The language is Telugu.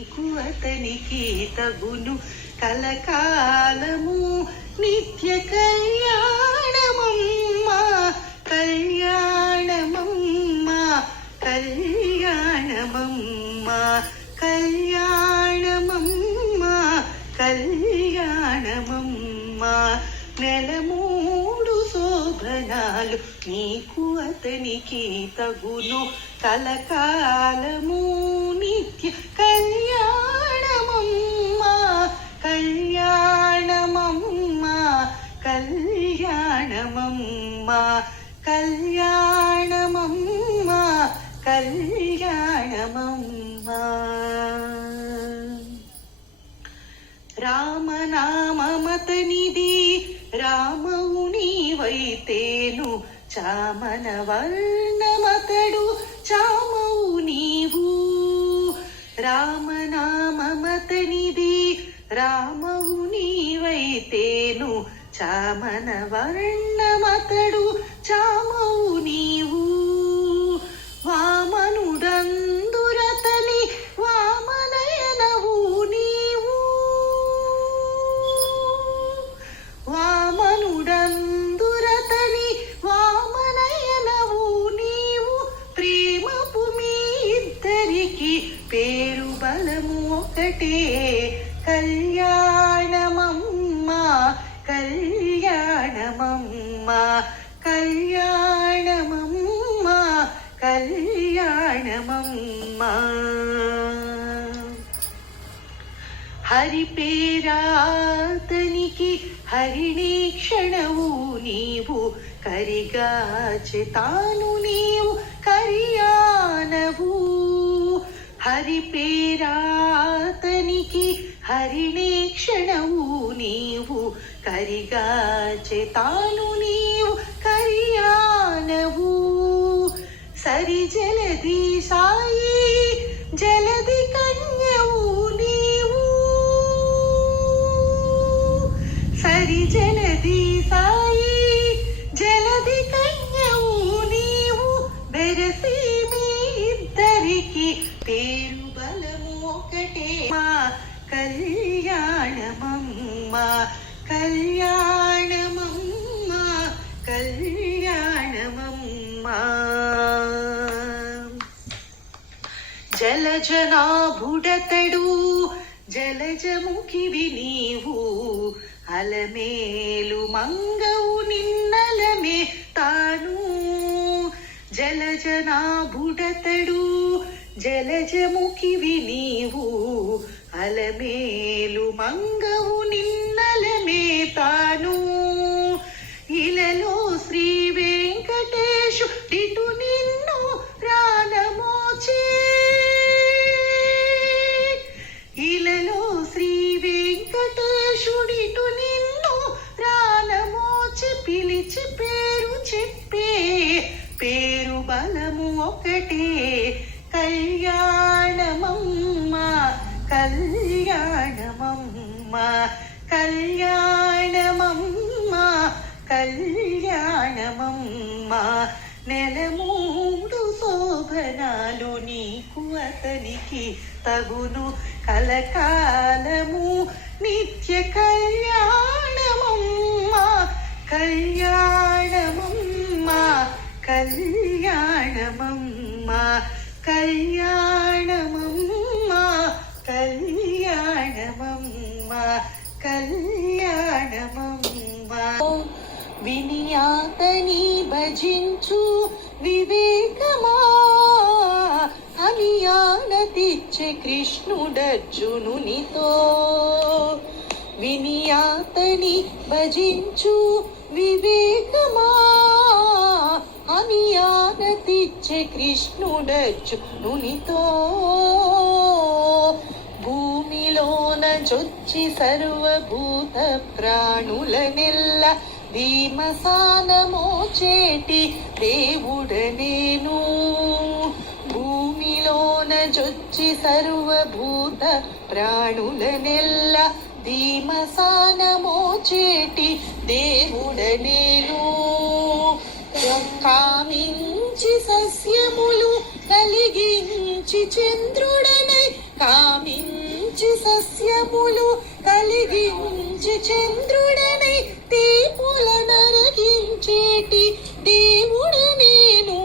నీకు అతనికి తగును కలకాలము నిత్య కళ్యాణమమ్మ కళ్యాణమమ్మ కళ్యాణమమ్మ కళ్యాణమమ్మ కళ్యాణమమ్మ నెలమూడు శోభనాలు నీకు అతనికి తగును కలకాలము నిత్య కళ్యాణమమ్మ కళ్యాణమమ్మ కళ్యాణమమ్మ కళ్యాణమమ్మ కళ్యాణమమ్మ రామనామమతనిది రామవు నీవైతేను చామన వర్ణమతడు చామవు నీవు రామనామమతనిది రామవు నీవైతేను చామన వర్ణమతడు చామవు నీవు వామనుడందురతని వామనయనవు నీవు వామనుడందురతని వామనయనవు నీవు ప్రేమపు మీ ఇద్దరికి పేరు బలము ఒకటే కళ్యాణమమ్మ కళ్యాణమమ్మ కళ్యాణమమ్మ కళ్యాణమమ్మ హరి పేరాతనికి హరిణీ క్షణవు నీవు కరిగాచె తాను నీవు కరియానవు హరి పేరాతనికి హరిణీ క్షణవు నీవు కరిగాచె తాను నీవు కరియానవు సరి జలది సాయి జలది కన్యవు నీవు సరి జలది సాయి జలది కన్యవు నీవు బెరసి మీ ఇద్దరికి పేరు బలము ఒకటే మా కళ్యాణమమ్మ కళ్యాణమమ్మ కళ్యాణమమ్మ జలజనాభుడతడు జలజముఖివి నీవు అలమేలు మంగవు నిన్నలమే తాను జలజనాభుడతడు జలజముఖివి నీవు అలమేలు మంగవు నిన్నలమే తాను ఇలలో శ్రీ వెంకటేశు ఇటు నిన్ను ప్రాణమోచే ఇలలో శ్రీ వెంకటేశుడిటు నిన్ను ప్రాణమోచి పిలిచి పేరు చెప్పే పేరు బలము ఒకటే కళ్యాణమమ్మ కళ్యాణమమ్మ కళ్యాణమమ్మ కళ్యాణమమ్మ నెలమూడు శోభనాలు నీకు అతనికి తగును కలకాలము నిత్య కళ్యాణమమ్మ కళ్యాణమమ్మ కళ్యాణమమ్మ కళ్యాణమమ్మ కళ్యాణమమ్మ కళ్యాణమమ్మ వినియాతని భజించు వివేకమా అనియానతిచ్చే కృష్ణుడర్జునునితో వినియాతని భజించు వివేకమా అనియానతిచ్చే కృష్ణుడర్జునునితో భూమిలోన జొచ్చి సర్వభూత ప్రాణులనెల్ల భీమసానమోచేటి దేవుడనేను భూమిలోన జొచ్చి సర్వభూత ప్రాణులనెల్ల భీమసానమోచేటి దేవుడనేను కామించి సస్యములు కలిగించి చంద్రుడనై కామించి గుణములు కలిగి ఉంచి చంద్రుడనే